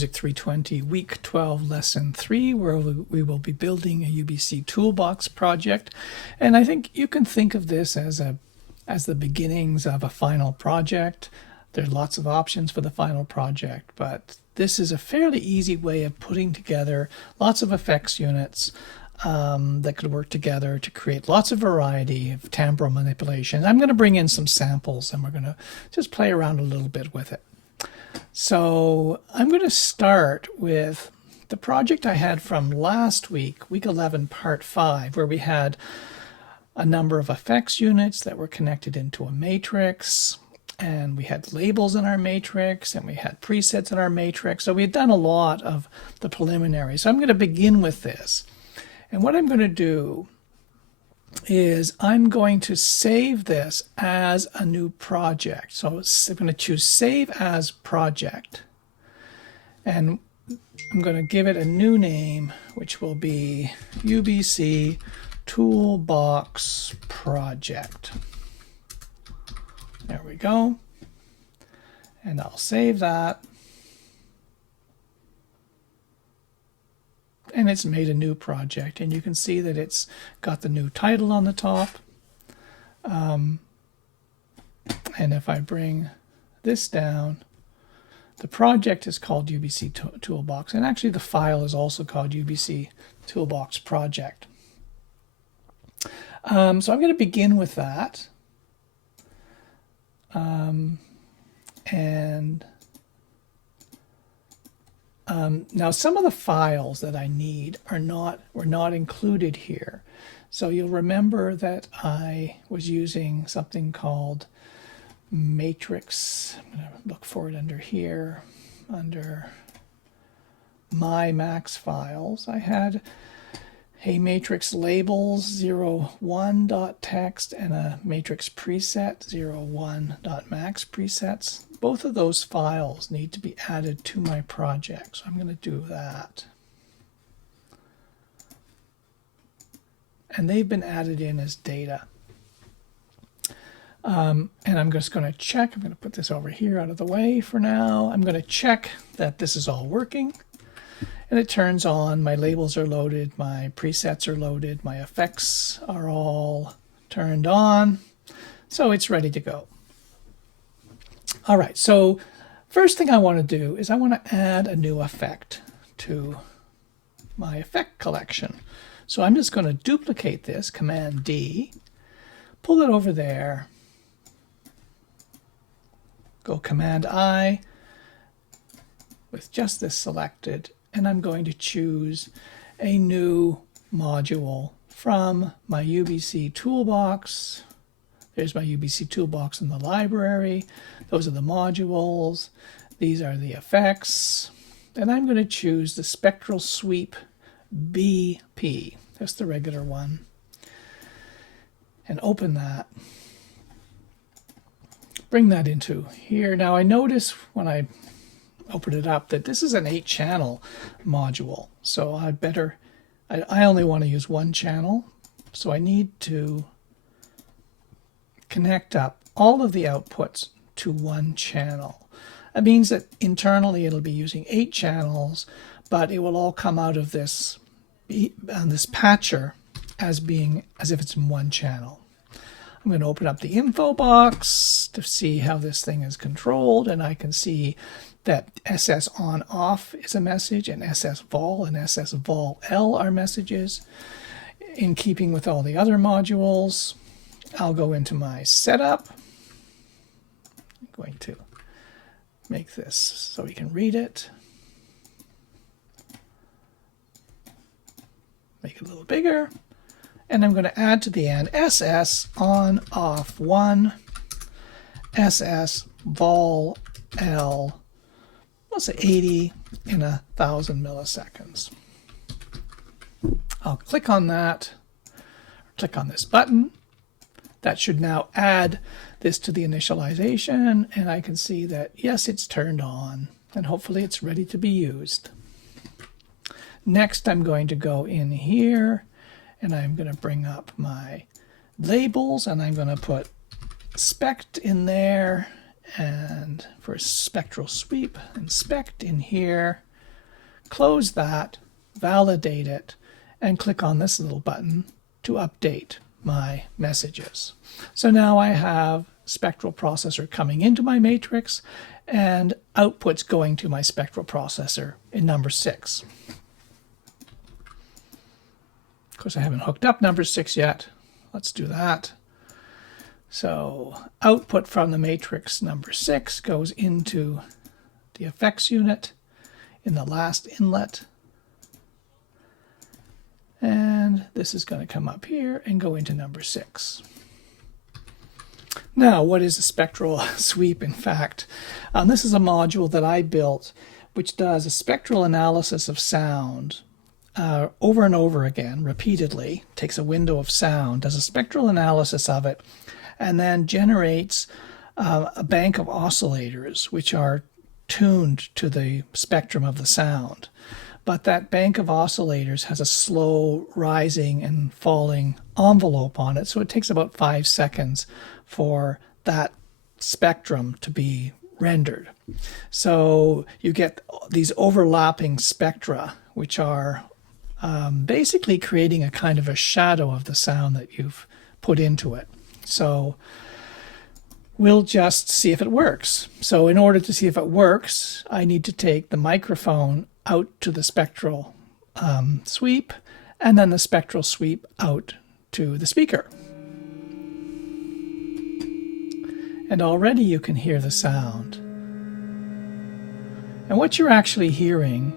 Music 320 week 12 lesson 3, where we will be building a UBC toolbox project. And I think you can think of this as the beginnings of a final project. There's lots of options for the final project, but this is a fairly easy way of putting together lots of effects units that could work together to create lots of variety of timbral manipulations. I'm going to bring in some samples and we're going to just play around a little bit with it. So I'm going to start with the project I had from last week, week 11, part 5, where we had a number of effects units that were connected into a matrix, and we had labels in our matrix, and we had presets in our matrix. So we had done a lot of the preliminary. So I'm going to begin with this. And what I'm going to do is I'm going to save this as a new project. So I'm going to choose Save As Project. And I'm going to give it a new name, which will be UBC Toolbox Project. There we go. And I'll save that. And it's made a new project, and you can see that it's got the new title on the top. And if I bring this down, the project is called UBC Toolbox, and actually the file is also called UBC Toolbox Project. So I'm going to begin with that. Now some of the files that I need were not included here. So you'll remember that I was using something called matrix. I'm going to look for it under here, under my max files. I had a matrix labels 01.text and a matrix preset 01.max presets. Both of those files need to be added to my project, so I'm going to do that. And they've been added in as data. And I'm just going to check. I'm going to put this over here out of the way for now. I'm going to check that this is all working. And it turns on, my labels are loaded, my presets are loaded, my effects are all turned on. So it's ready to go. All right, so first thing I want to do is I want to add a new effect to my effect collection. So I'm just going to duplicate this, Command D, pull it over there, go Command I with just this selected, and I'm going to choose a new module from my UBC toolbox. There's my UBC toolbox in the library. Those are the modules. These are the effects. And I'm going to choose the spectral sweep BP. That's the regular one. And open that. Bring that into here. Now I notice when I open it up that this is an 8-channel module. So I only want to use one channel. So I need to connect up all of the outputs to one channel. That means that internally it'll be using 8 channels, but it will all come out of this patcher as if it's in one channel. I'm going to open up the info box to see how this thing is controlled, and I can see that SS on off is a message, and SS vol and SS vol L are messages in keeping with all the other modules. I'll go into my setup. I'm going to make this so we can read it. Make it a little bigger. And I'm going to add to the end SS on off 1, SS vol L, let's say 80 in 1,000 milliseconds. I'll click on that, click on this button. That should now add this to the initialization, and I can see that, yes, it's turned on, and hopefully it's ready to be used. Next, I'm going to go in here, and I'm going to bring up my labels, and I'm going to put spect in there, and for spectral sweep, and spect in here, close that, validate it, and click on this little button to update my messages. So now I have spectral processor coming into my matrix and outputs going to my spectral processor in number 6. Of course, I haven't hooked up number 6 yet. Let's do that. So output from the matrix number 6 goes into the effects unit in the last inlet. And this is going to come up here and go into number 6. Now, what is a spectral sweep, in fact? This is a module that I built which does a spectral analysis of sound over and over again, repeatedly, takes a window of sound, does a spectral analysis of it, and then generates a bank of oscillators which are tuned to the spectrum of the sound. But that bank of oscillators has a slow rising and falling envelope on it, so it takes about 5 seconds for that spectrum to be rendered. So you get these overlapping spectra, which are basically creating a kind of a shadow of the sound that you've put into it. So we'll just see if it works. So in order to see if it works, I need to take the microphone out to the spectral sweep, and then the spectral sweep out to the speaker. And already you can hear the sound. And what you're actually hearing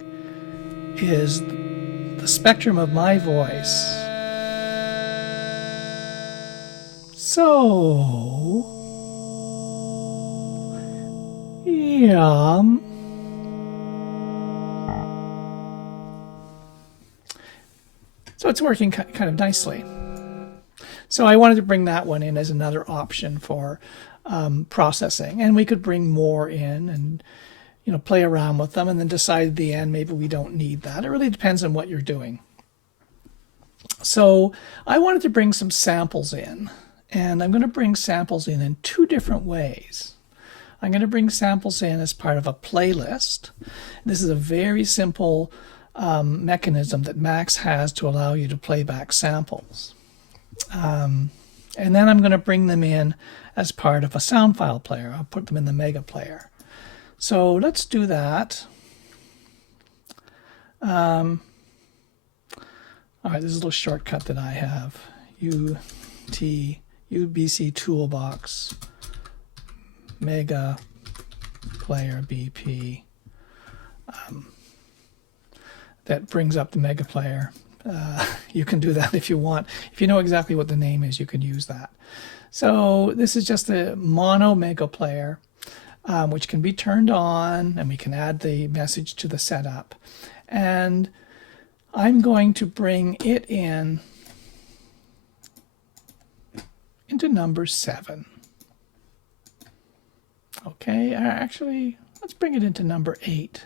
is the spectrum of my voice. So, yeah. So it's working kind of nicely. So I wanted to bring that one in as another option for processing, and we could bring more in and play around with them and then decide at the end maybe we don't need that. It really depends on what you're doing. So I wanted to bring some samples in, and I'm going to bring samples in 2 different ways. I'm going to bring samples in as part of a playlist. This is a very simple mechanism that Max has to allow you to play back samples. And then I'm going to bring them in as part of a sound file player. I'll put them in the Mega Player. So let's do that. All right, this is a little shortcut that I have. UBC Toolbox, Mega Player BP. That brings up the Mega Player. You can do that if you want. If you know exactly what the name is, you can use that. So this is just a mono Mega Player, which can be turned on, and we can add the message to the setup. And I'm going to bring it into number 7. Okay, actually, let's bring it into number 8.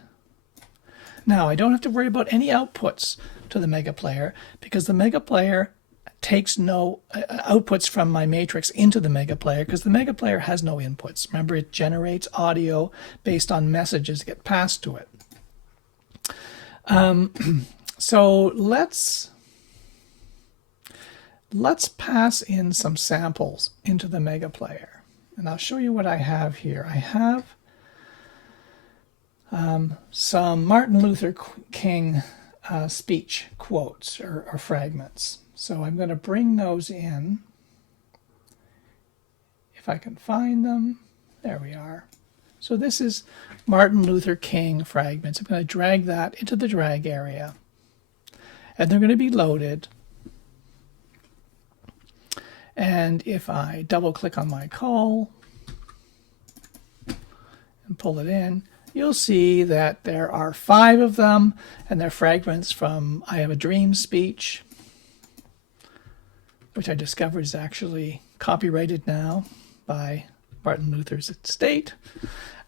Now, I don't have to worry about any outputs to the Mega Player because the Mega Player takes no outputs from my matrix into the Mega Player because the Mega Player has no inputs. Remember, it generates audio based on messages that get passed to it. So let's pass in some samples into the Mega Player. And I'll show you what I have here. I have some Martin Luther King speech quotes or fragments. So I'm going to bring those in. If I can find them. There we are. So this is Martin Luther King fragments. I'm going to drag that into the drag area. And they're going to be loaded. And if I double click on my call and pull it in, you'll see that there are 5 of them, and they're fragments from I Have a Dream speech, which I discovered is actually copyrighted now by Martin Luther's estate.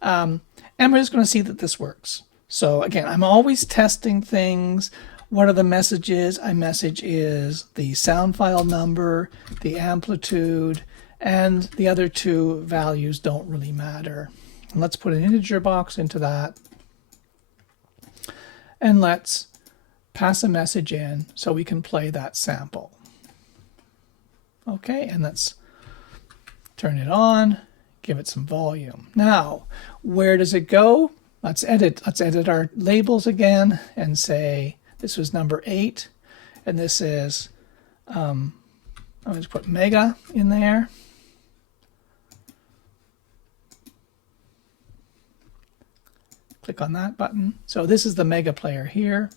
And we're just going to see that this works. So again, I'm always testing things. What are the messages? A message is the sound file number, the amplitude, and the other 2 values don't really matter. And let's put an integer box into that. And let's pass a message in so we can play that sample. Okay, and let's turn it on, give it some volume. Now, where does it go? Let's edit our labels again and say this was number 8, and this is, I'm going to put mega in there. Click on that button. So this is the mega player here.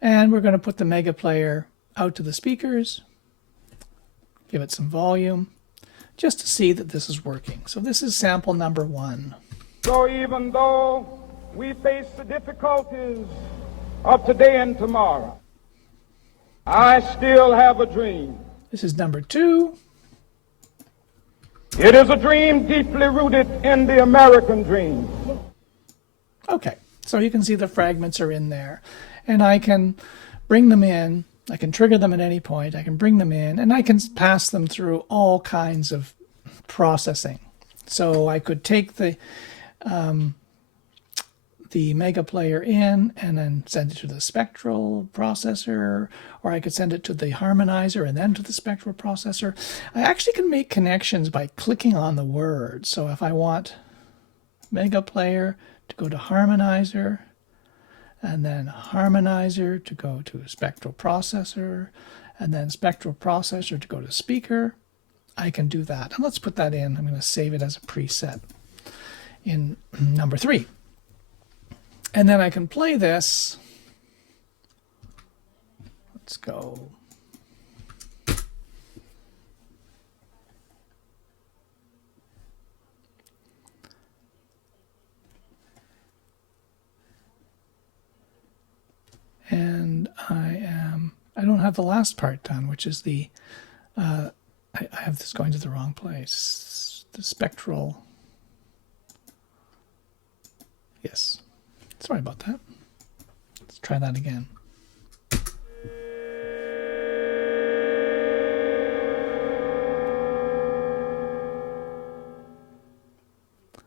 And we're going to put the mega player out to the speakers, give it some volume, just to see that this is working. So this is sample number 1. So even though we face the difficulties of today and tomorrow, I still have a dream. This is number 2. It is a dream deeply rooted in the American dream. Okay, so you can see the fragments are in there. And I can bring them in. I can trigger them at any point. I can bring them in, and I can pass them through all kinds of processing. So I could take the mega player in and then send it to the spectral processor, or I could send it to the harmonizer and then to the spectral processor. I actually can make connections by clicking on the word. So if I want mega player to go to harmonizer, and then harmonizer to go to a spectral processor, and then spectral processor to go to speaker, I can do that. And let's put that in. I'm going to save it as a preset in number 3. And then I can play this. Let's go. And I don't have the last part done, which is the, I have this going to the wrong place. The spectral, yes. Sorry about that. Let's try that again.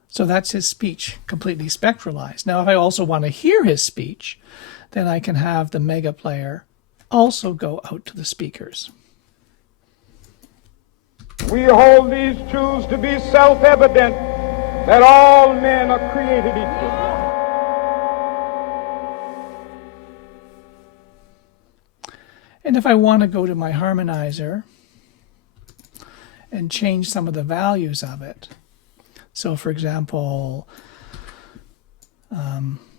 So that's his speech, completely spectralized. Now, if I also want to hear his speech, then I can have the mega player also go out to the speakers. We hold these truths to be self-evident, that all men are created equal. And if I want to go to my harmonizer and change some of the values of it, so for example,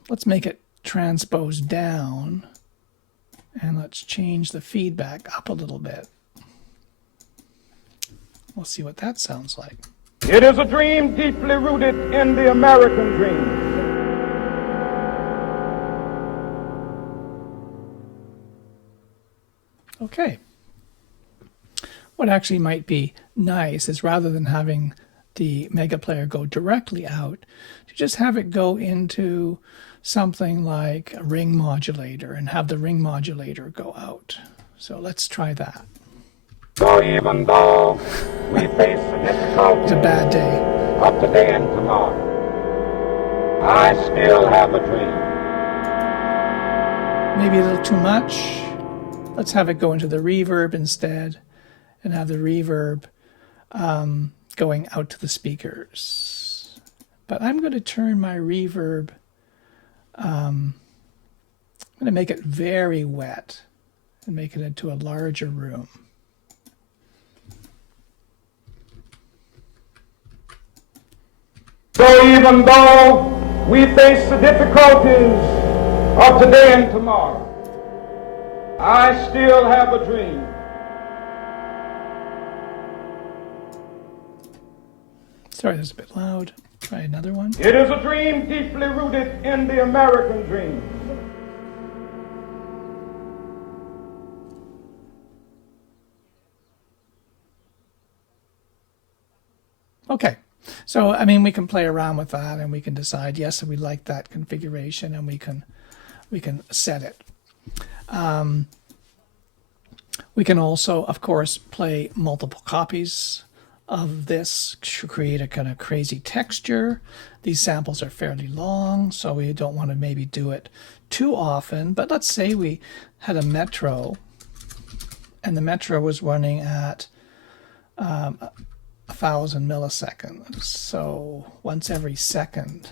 let's make it transpose down, and let's change the feedback up a little bit. We'll see what that sounds like. It is a dream deeply rooted in the American dream. Okay. What actually might be nice is, rather than having the mega player go directly out, to just have it go into something like a ring modulator and have the ring modulator go out. So let's try that. So even though we face the difficulties It's a bad day of today and tomorrow, I still have a dream. Maybe a little too much. Let's have it go into the reverb instead, and have the reverb going out to the speakers. But I'm going to turn my reverb, I'm going to make it very wet and make it into a larger room. So even though we face the difficulties of today and tomorrow, I still have a dream. Sorry, that's a bit loud. Try another one. It is a dream deeply rooted in the American dream. Okay. So, I mean, we can play around with that, and we can decide, yes, we like that configuration, and we can set it. We can also, of course, play multiple copies of this to create a kind of crazy texture. These samples are fairly long, so we don't want to maybe do it too often. But let's say we had a metro, and the metro was running at 1,000 milliseconds. So once every second,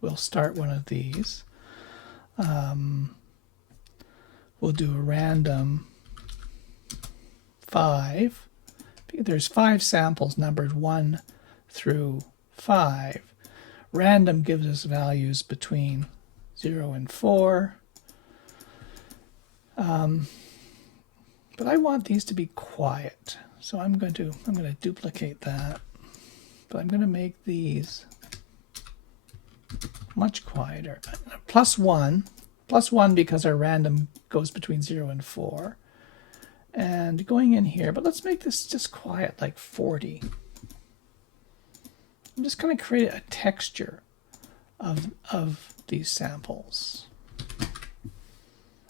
we'll start one of these. We'll do a random 5. There's 5 samples numbered 1 through 5. Random gives us values between 0 and 4. But I want these to be quiet, so I'm going to duplicate that. But I'm going to make these much quieter. +1 because our random goes between 0 and 4. And going in here, but let's make this just quiet, like 40. I'm just going to create a texture of these samples.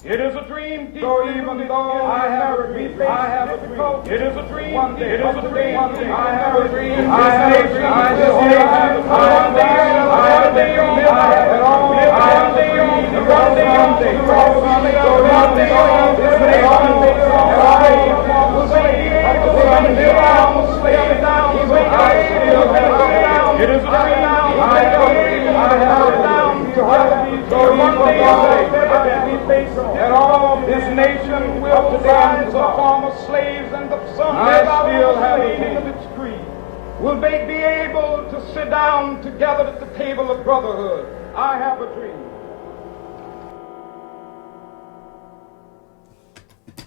It is a dream, so even though I have a dream, I have a dream. It is a dream, one day, it is a dream, one day, I have a dream, I have a dream, I have a dream, one day, I have a dream, I have a dream, one day, it is a dream, I have a dream, I have a dream, so one day, that all this nation will rise the former slaves and the sons still have a king of its creed. Will they be able to sit down together at the table of brotherhood? I have a dream.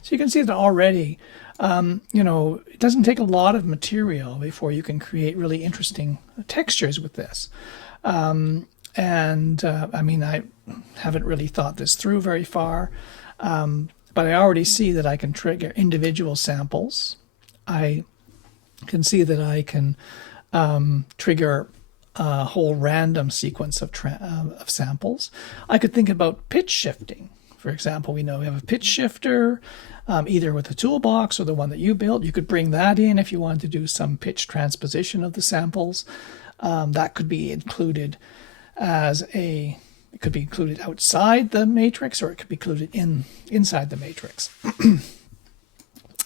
So you can see that already, it doesn't take a lot of material before you can create really interesting textures with this. I mean, I haven't really thought this through very far, but I already see that I can trigger individual samples. I can see that I can trigger a whole random sequence of samples. I could think about pitch shifting. For example, we know we have a pitch shifter, either with the toolbox or the one that you built. You could bring that in if you wanted to do some pitch transposition of the samples. That could be included it could be included outside the matrix, or it could be included inside the matrix.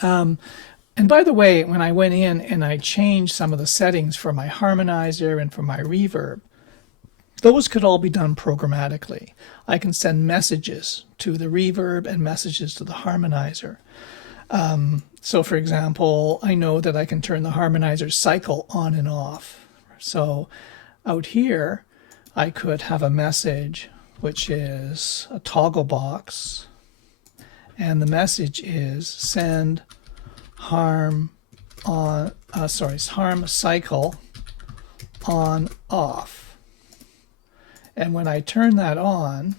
And by the way, when I went in and I changed some of the settings for my harmonizer and for my reverb, those could all be done programmatically. I can send messages to the reverb and messages to the harmonizer. So for example, I know that I can turn the harmonizer cycle on and off. So out here, I could have a message which is a toggle box, and the message is send harm cycle on off. And when I turn that on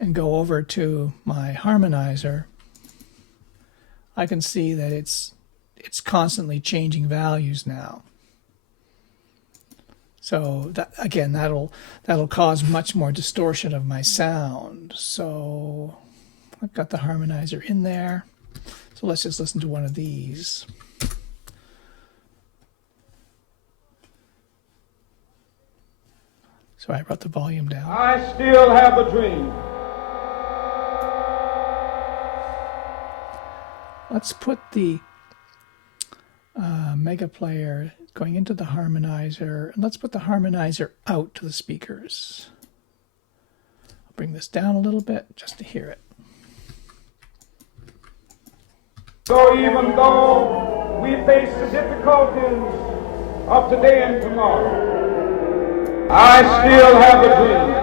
and go over to my harmonizer, I can see that it's constantly changing values now. So that, again, that'll cause much more distortion of my sound. So I've got the harmonizer in there. So let's just listen to one of these. So I brought the volume down. I still have a dream. Let's put the mega player going into the harmonizer, and let's put the harmonizer out to the speakers. I'll bring this down a little bit just to hear it. So even though we face the difficulties of today and tomorrow, I still have a dream.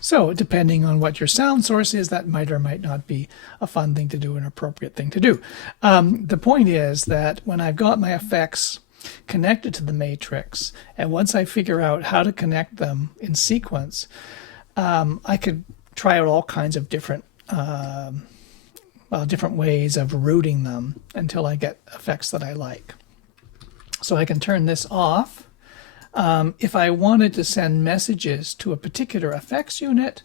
So depending on what your sound source is, that might or might not be a fun thing to do, an appropriate thing to do. The point is that when I've got my effects connected to the matrix, and once I figure out how to connect them in sequence, I could try out all kinds of different ways of routing them until I get effects that I like. So I can turn this off. If I wanted to send messages to a particular effects unit,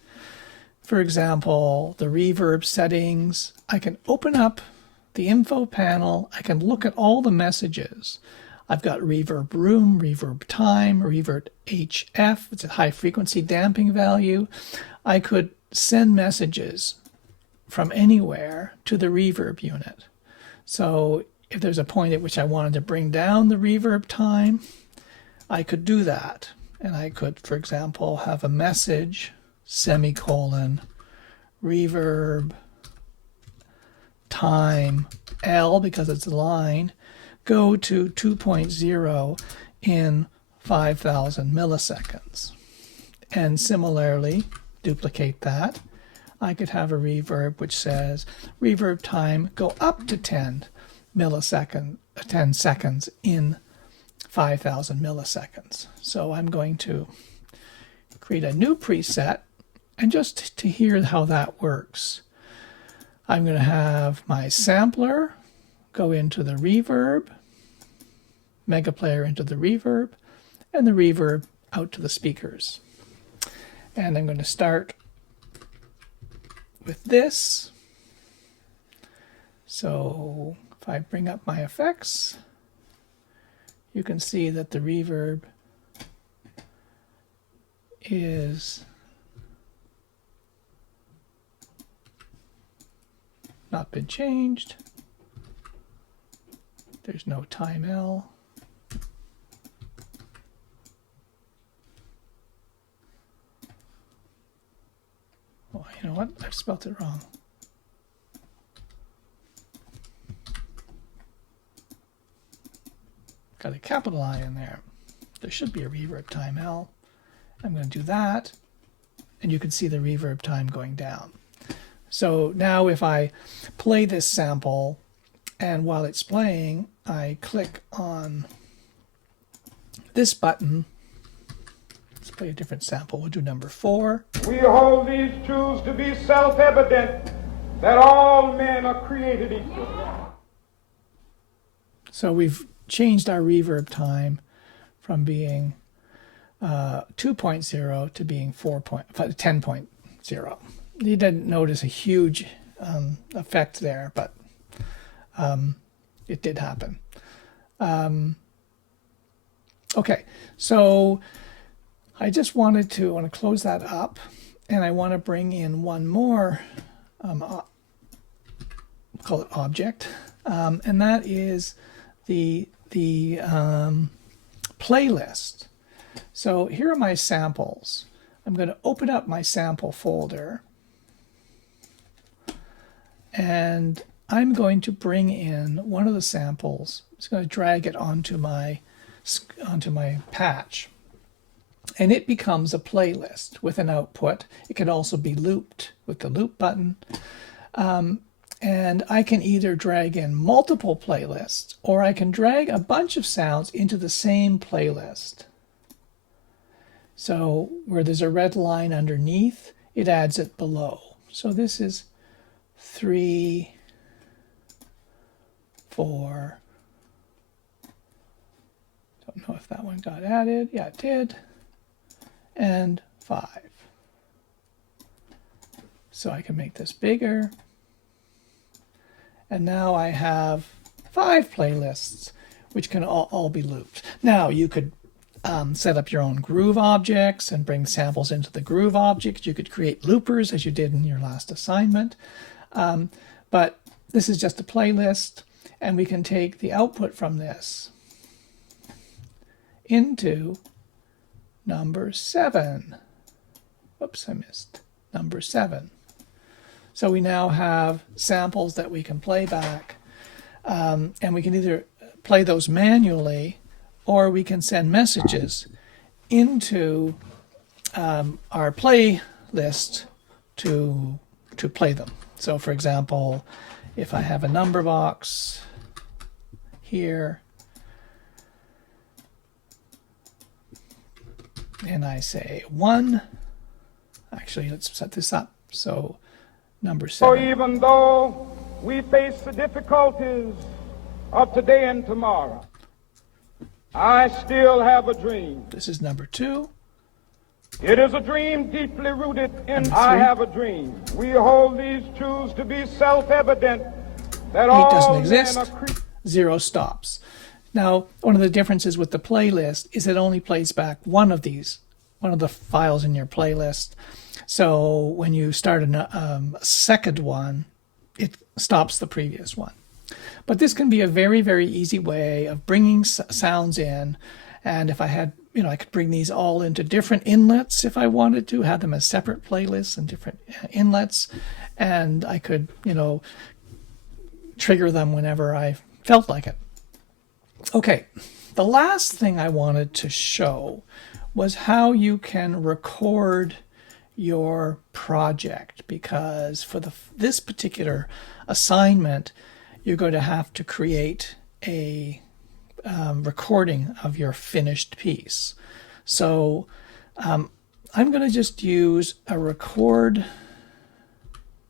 for example, the reverb settings, I can open up the info panel. I can look at all the messages. I've got reverb room, reverb time, reverb HF. It's a high frequency damping value. I could send messages from anywhere to the reverb unit. So if there's a point at which I wanted to bring down the reverb time, I could do that. And I could, for example, have a message, semicolon, reverb time L, because it's a line, go to 2.0 in 5,000 milliseconds. And similarly, duplicate that. I could have a reverb which says reverb time go up to 10 seconds in 5,000 milliseconds. So I'm going to create a new preset, and just to hear how that works, I'm going to have my sampler go into the reverb, mega player into the reverb, and the reverb out to the speakers. And I'm going to start with this. So if I bring up my effects, you can see that the reverb is not been changed. There's no time L. Oh, you know what? I've spelled it wrong. Got a capital I in there. There should be a reverb time L. I'm going to do that, and you can see the reverb time going down. So now if I play this sample, and while it's playing, I click on this button. Let's play a different sample. We'll do number 4. We hold these truths to be self-evident, that all men are created equal. So we've changed our reverb time from being 2.0 to being 10.0. You didn't notice a huge effect there, but it did happen. Okay, so I just want to close that up, and I want to bring in one more, call it object, and that is the playlist. So here are my samples. I'm going to open up my sample folder, and I'm going to bring in one of the samples. I'm just going to drag it onto my patch, and it becomes a playlist with an output. It can also be looped with the loop button. And I can either drag in multiple playlists, or I can drag a bunch of sounds into the same playlist. So where there's a red line underneath, it adds it below. So this is 3, 4. Don't know if that one got added. Yeah, it did. And 5. So I can make this bigger. And now I have 5 playlists, which can all be looped. Now you could set up your own groove objects and bring samples into the groove object. You could create loopers, as you did in your last assignment. But this is just a playlist, and we can take the output from this into number 7. Whoops, I missed number 7. So we now have samples that we can play back, and we can either play those manually, or we can send messages into our playlist to play them. So for example, if I have a number box here, and I say 1, actually let's set this up. So number 7. So even though we face the difficulties of today and tomorrow, I still have a dream. This is number 2. It is a dream deeply rooted in I have a dream. We hold these truths to be self-evident that 8 all doesn't men exist. are creatures. 0 stops. Now, one of the differences with the playlist is it only plays back one of the files in your playlist. So when you start a second one, it stops the previous one. But this can be a very, very easy way of bringing sounds in. And if I had, I could bring these all into different inlets if I wanted to, have them as separate playlists and different inlets. And I could, trigger them whenever I felt like it. Okay, the last thing I wanted to show was how you can record your project, because for this particular assignment, you're going to have to create a recording of your finished piece. So I'm going to just use a record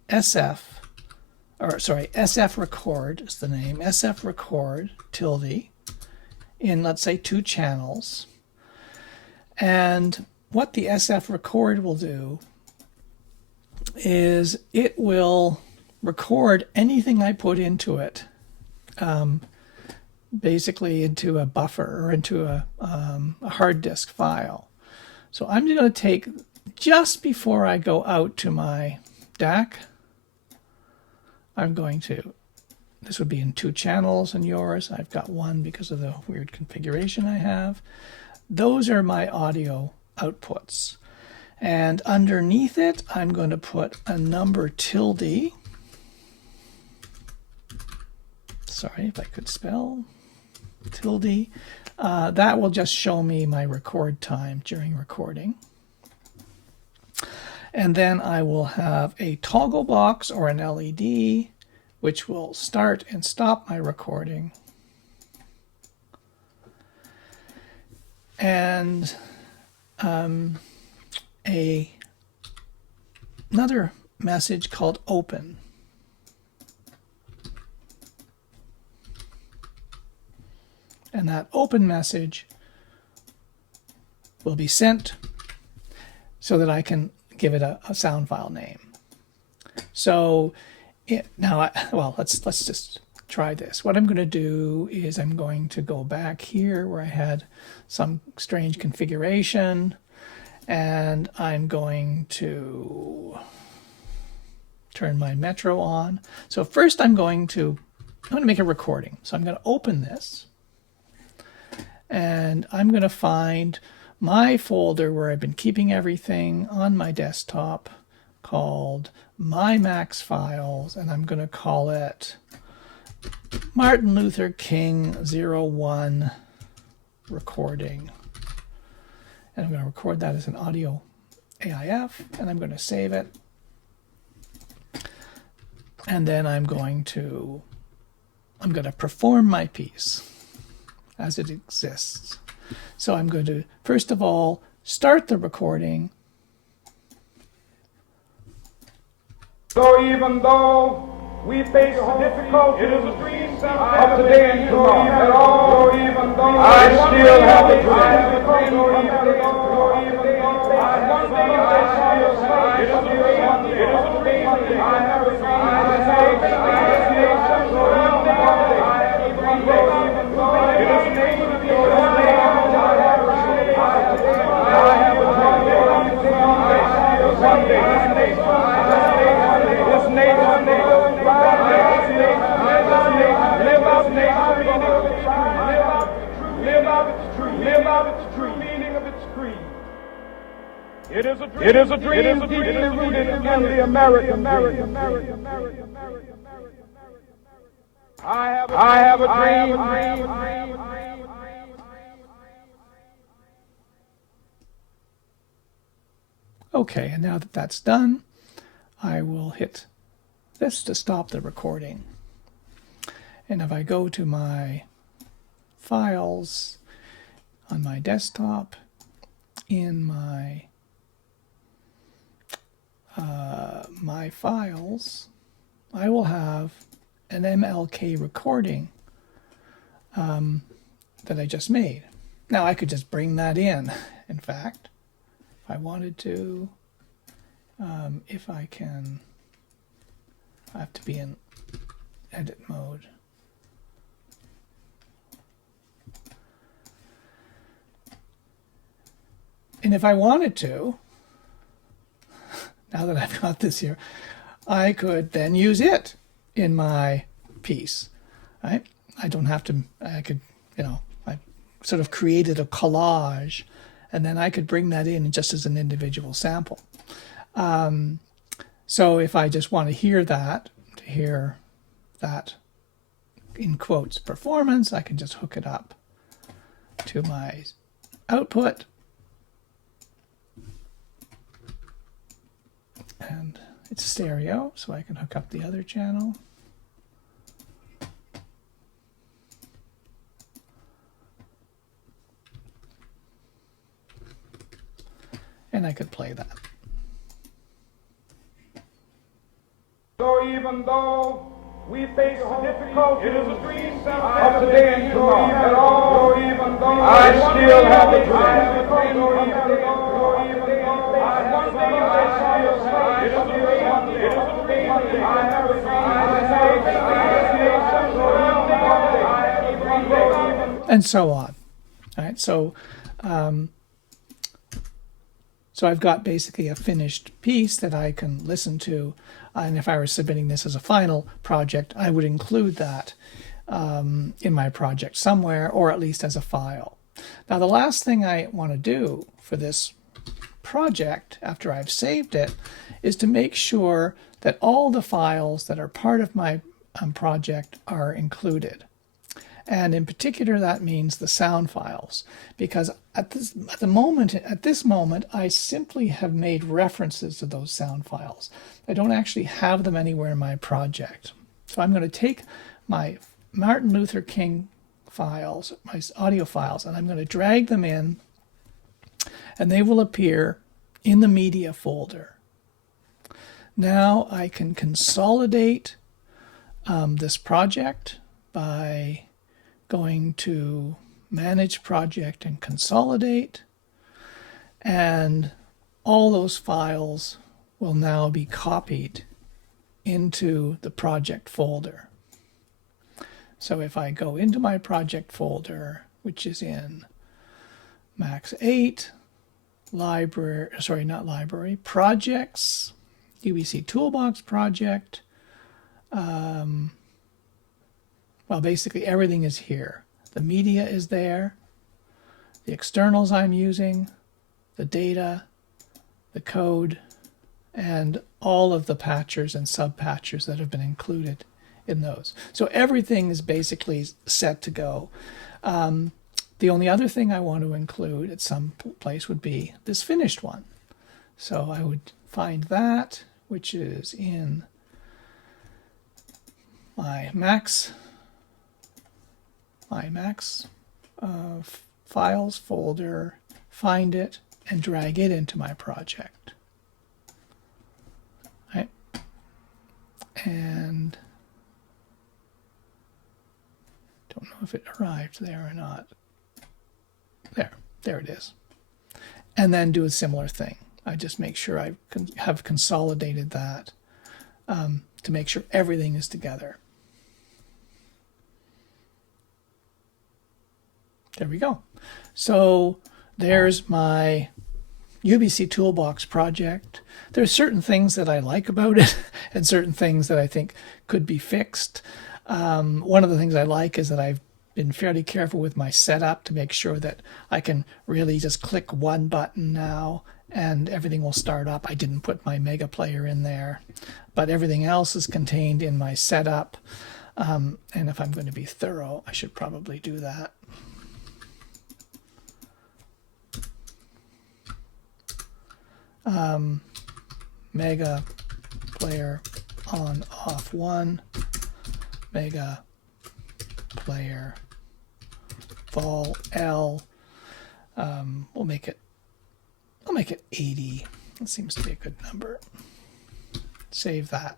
SF record is the name, SF record tilde in, let's say, 2 channels. And what the SF record will do is it will record anything I put into it, basically into a buffer or into a hard disk file. So I'm going to take, just before I go out to my DAC, I'm going to, this would be in 2 channels in yours. I've got 1 because of the weird configuration I have. Those are my audio outputs. And underneath it, I'm going to put a number tilde. Sorry if I could spell. Tilde. That will just show me my record time during recording. And then I will have a toggle box or an LED, which will start and stop my recording. And another message called open. And that open message will be sent so that I can give it a sound file name. So let's just try this. What I'm going to do is I'm going to go back here where I had some strange configuration, and I'm going to turn my Metro on. So first I'm going to make a recording. So I'm going to open this, and I'm going to find my folder where I've been keeping everything on my desktop called My Max Files, and I'm going to call it Martin Luther King 01 recording. And I'm going to record that as an audio AIF, and I'm going to save it. And then I'm going to perform my piece as it exists. So I'm going to, first of all, start the recording. So even though we face difficulties of today and tomorrow, I still have a dream. It is a dream deeply rooted in the American dream. I have a dream. Okay, and now that that's done, I will hit this to stop the recording. And if I go to my files on my desktop, in my files, I will have an MLK recording that I just made. Now I could just bring that in fact. I wanted to. If I can, I have to be in edit mode. And if I wanted to, now that I've got this here, I could then use it in my piece, right? I don't have to, I could, I sort of created a collage, and then I could bring that in just as an individual sample. So if I just want to hear that in quotes performance, I can just hook it up to my output. And it's stereo, so I can hook up the other channel. And I could play that. So even though we face the difficulties of today and tomorrow, I still have a dream. And so on. All right, so I've got basically a finished piece that I can listen to, and if I were submitting this as a final project, I would include that in my project somewhere, or at least as a file. Now, the last thing I want to do for this project, after I've saved it, is to make sure that all the files that are part of my project are included. And in particular, that means the sound files, because at this moment, I simply have made references to those sound files. I don't actually have them anywhere in my project. So I'm going to take my Martin Luther King files, my audio files, and I'm going to drag them in, and they will appear in the media folder. Now I can consolidate this project by going to Manage Project and Consolidate, and all those files will now be copied into the project folder. So if I go into my project folder, which is in Max 8, projects, UBC Toolbox project, well, basically everything is here. The media is there, the externals I'm using, the data, the code, and all of the patchers and sub-patchers that have been included in those. So everything is basically set to go. The only other thing I want to include at some place would be this finished one. So I would find that, which is in my Max files folder, find it, and drag it into my project. Right? And don't know if it arrived there or not. There it is. And then do a similar thing. I just make sure I have consolidated that to make sure everything is together. There we go. So there's my UBC Toolbox project. There's certain things that I like about it and certain things that I think could be fixed. One of the things I like is that I've been fairly careful with my setup to make sure that I can really just click one button now and everything will start up. I didn't put my Mega Player in there, but everything else is contained in my setup. And if I'm going to be thorough, I should probably do that. Mega Player on off 1, Mega Player vol L. I'll make it 80. That seems to be a good number. Save that.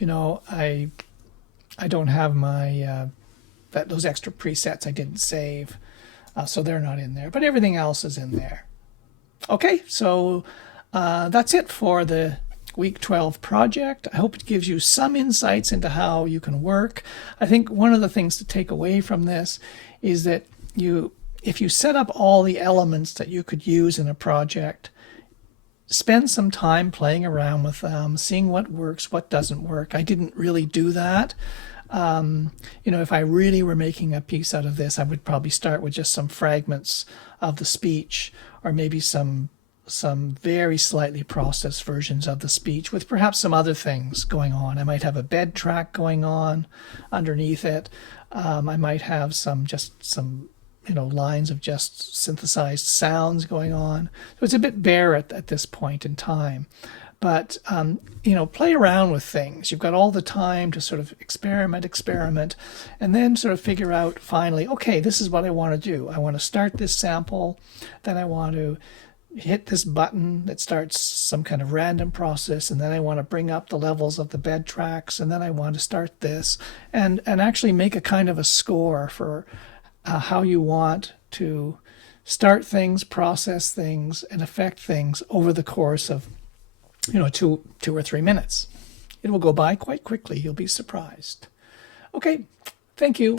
I don't have my those extra presets I didn't save, so they're not in there, but everything else is in there. Okay, so that's it for the week 12 project. I hope it gives you some insights into how you can work. I think one of the things to take away from this is that if you set up all the elements that you could use in a project, spend some time playing around with them, seeing what works, what doesn't work. I didn't really do that. If I really were making a piece out of this, I would probably start with just some fragments of the speech, or maybe some very slightly processed versions of the speech with perhaps some other things going on. I might have a bed track going on underneath it. I might have some lines of just synthesized sounds going on. So it's a bit bare at this point in time. But, play around with things. You've got all the time to sort of experiment, and then sort of figure out finally, okay, this is what I want to do. I want to start this sample, then I want to hit this button that starts some kind of random process, and then I want to bring up the levels of the bed tracks, and then I want to start this, and actually make a kind of a score for how you want to start things, process things, and affect things over the course of 2 or 3 minutes. It will go by quite quickly. You'll be surprised. Okay, thank you.